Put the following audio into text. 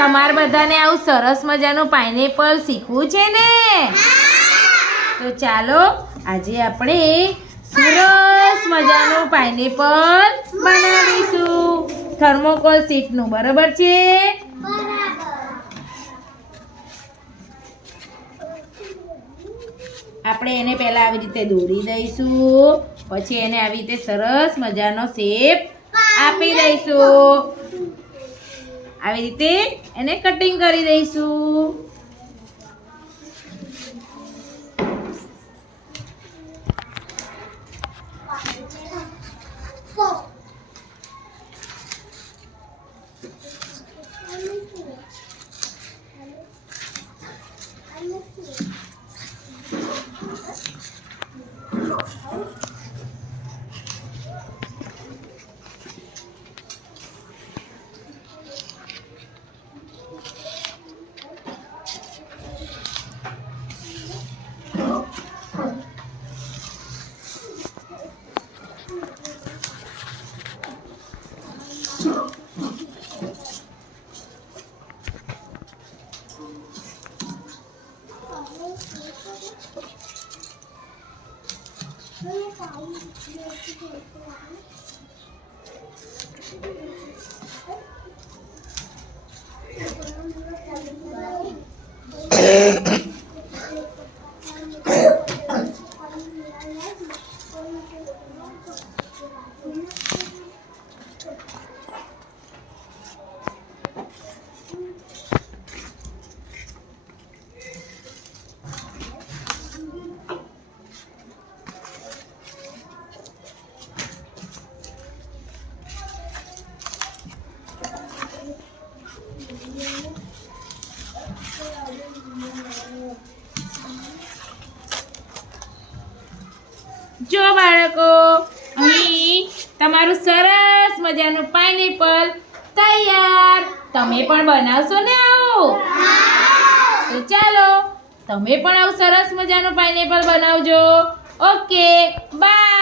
તમારે બધાને આવું સરસ મજાનું પાઇનેપલ શીખવું છે ને? તો ચાલો આજે આપણે સરસ મજાનું પાઇનેપલ બનાવીશું થર્મોકોલ શીટનું. બરાબર છે? આપણે એને પહેલા આવી રીતે દોરી દઈશું, પછી એને આવી રીતે સરસ મજાનો શેપ આપી દઈશું. આવી રીતે એને કટિંગ કરી દઈશું. જો બાળકો, અહીં તમારું સરસ મજાનું પાઇનેપલ તૈયાર. તમે પણ બનાવશો ને આવું? તો ચાલો તમે પણ આવું સરસ મજાનું પાઇનેપલ બનાવજો. Okay, by.